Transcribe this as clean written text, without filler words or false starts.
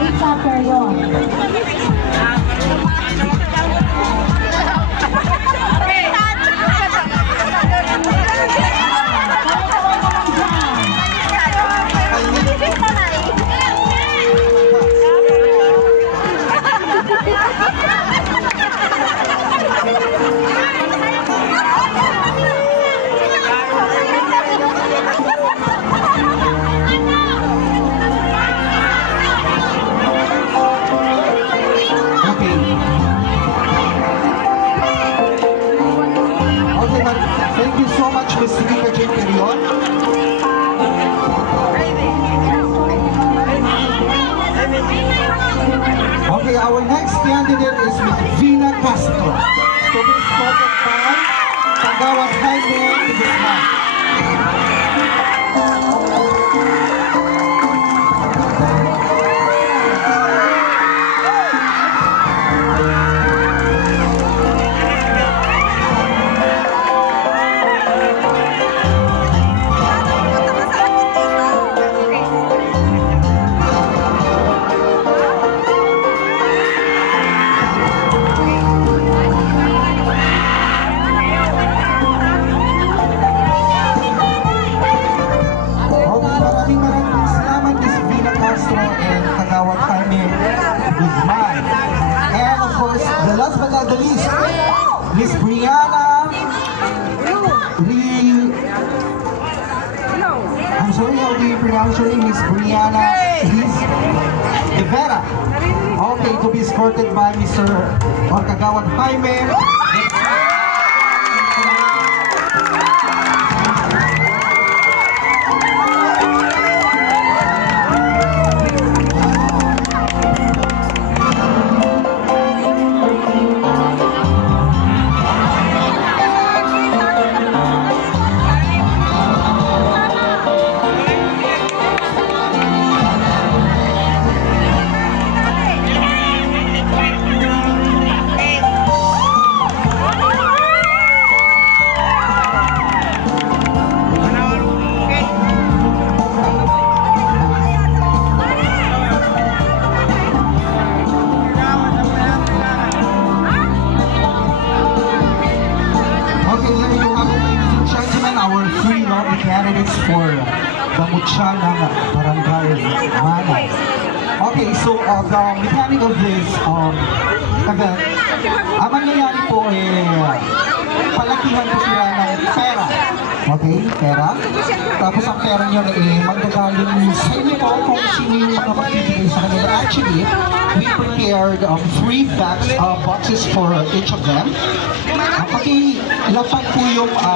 street soccer yun. Thank you so much, Ms. Brgy. Okay, our next candidate is Ms. Gina Castro. To be spotted by Tagawat Highway to this month. The last but not the least, Miss Brianna I'm sorry, how do you pronounce your name? Miss Brianna Rivera. Okay, to be escorted by Mr. Kagawad Jaime. Candidates for the Mucha ng Barangay Manat. Okay, so the mechanic of this event, ang mangyayari po palakihan po sila ng pera. Okay, pera. Tapos ang pera nyo magagaling sa inyo po kung sino yung mga magbibigay sa kanila. Actually, we prepared 3 boxes for each of them. Pati lapag po yung mga